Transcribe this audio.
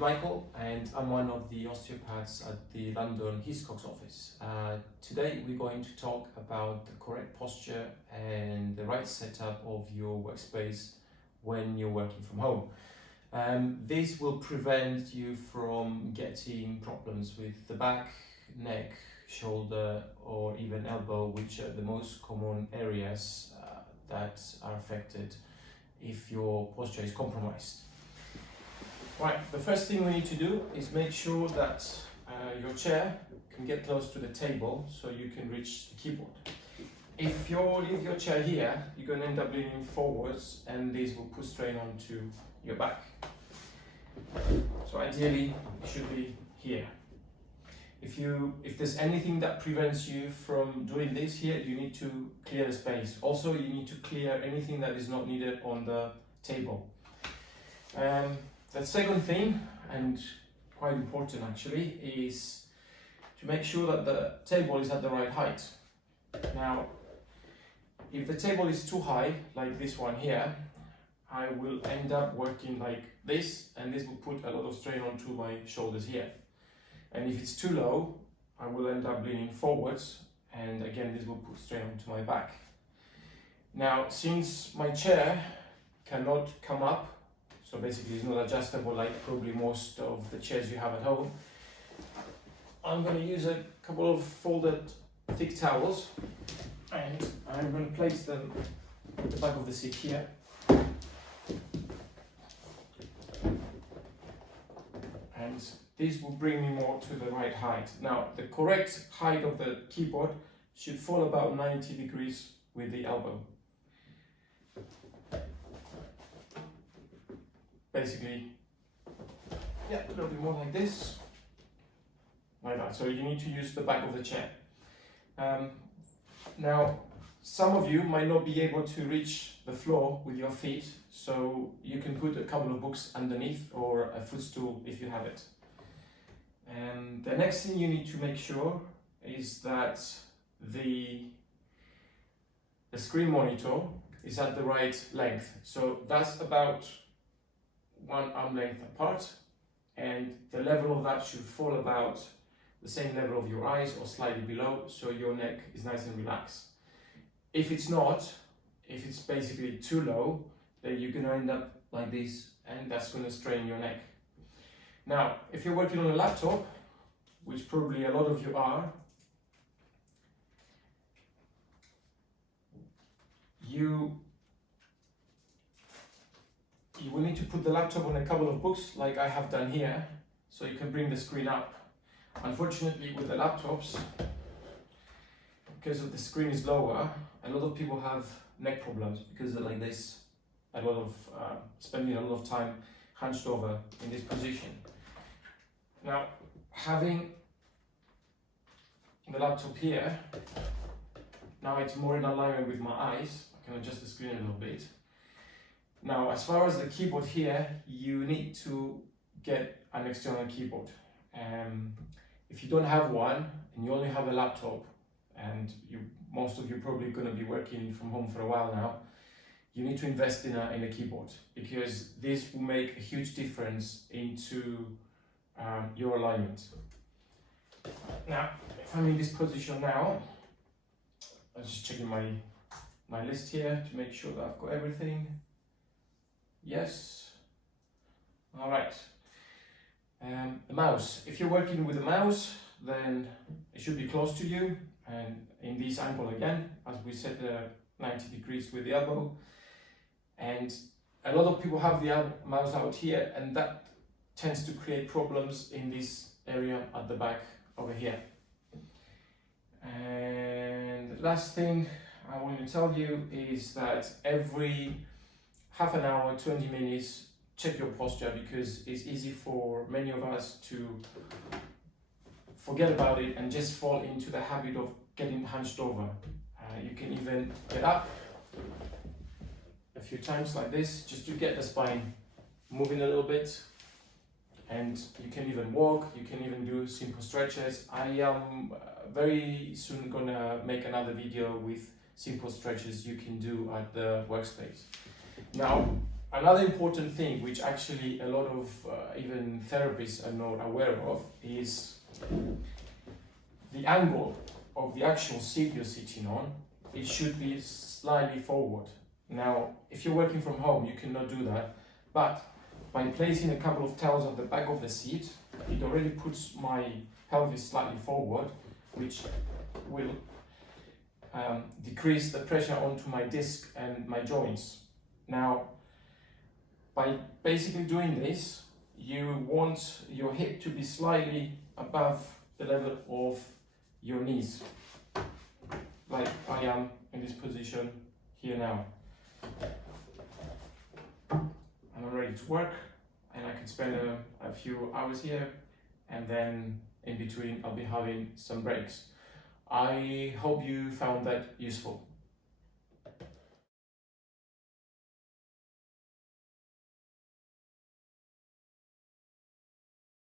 Michael and I'm one of the osteopaths at the London Hiscox office. Today we're going to talk about the correct posture and the right setup of your workspace when you're working from home. This will prevent you from getting problems with the back, neck, shoulder or even elbow, which are the most common areas that are affected if your posture is compromised. Right, the first thing we need to do is make sure that your chair can get close to the table so you can reach the keyboard. If you leave your chair here, you're going to end up leaning forwards and this will put strain onto your back. So ideally, it should be here. If there's anything that prevents you from doing this here, you need to clear the space. Also, you need to clear anything that is not needed on the table. The second thing, and quite important actually, is to make sure that the table is at the right height. Now, if the table is too high, like this one here, I will end up working like this, and this will put a lot of strain onto my shoulders here. And if it's too low, I will end up leaning forwards, and again, this will put strain onto my back. Now, since my chair cannot come up, so basically it's not adjustable like probably most of the chairs you have at home, I'm going to use a couple of folded thick towels and I'm going to place them at the back of the seat here. And this will bring me more to the right height. Now, the correct height of the keyboard should fall about 90 degrees with the elbow. Basically, yeah, a little bit more like this, like that. So you need to use the back of the chair. Now, some of you might not be able to reach the floor with your feet, so you can put a couple of books underneath or a footstool if you have it. And the next thing you need to make sure is that the screen monitor is at the right length. So that's about one arm length apart, and the level of that should fall about the same level of your eyes or slightly below, so your neck is nice and relaxed. If it's not, if it's basically too low, then you're going to end up like this, and that's going to strain your neck. Now, if you're working on a laptop, which probably a lot of you are, you will need to put the laptop on a couple of books like I have done here, so you can bring the screen up. Unfortunately, with the laptops, because of the screen is lower, a lot of people have neck problems because they're like this, spending a lot of time hunched over in this position. Now, having the laptop here, now it's more in alignment with my eyes. I can adjust the screen a little bit. Now, as far as the keyboard here, you need to get an external keyboard. If you don't have one and you only have a laptop, and most of you probably going to be working from home for a while now, you need to invest in a keyboard, because this will make a huge difference into your alignment. Now, if I'm in this position now, I'm just checking my list here to make sure that I've got everything. Yes. All right. The mouse. If you're working with a mouse, then it should be close to you, and in this angle again, as we said, 90 degrees with the elbow. And a lot of people have the mouse out here, and that tends to create problems in this area at the back over here. And the last thing I want to tell you is that every half an hour, 20 minutes, check your posture, because it's easy for many of us to forget about it and just fall into the habit of getting hunched over. You can even get up a few times like this, just to get the spine moving a little bit. And you can even walk, you can even do simple stretches. I am very soon gonna make another video with simple stretches you can do at the workspace. Now, Another important thing, which actually a lot of even therapists are not aware of, is the angle of the actual seat you're sitting on. It should be slightly forward. Now, if you're working from home, you cannot do that, but by placing a couple of towels at the back of the seat, it already puts my pelvis slightly forward, which will decrease the pressure onto my disc and my joints. Now, by basically doing this, you want your hip to be slightly above the level of your knees, like I am in this position here now. And I'm ready to work, and I can spend a few hours here, and then in between I'll be having some breaks. I hope you found that useful.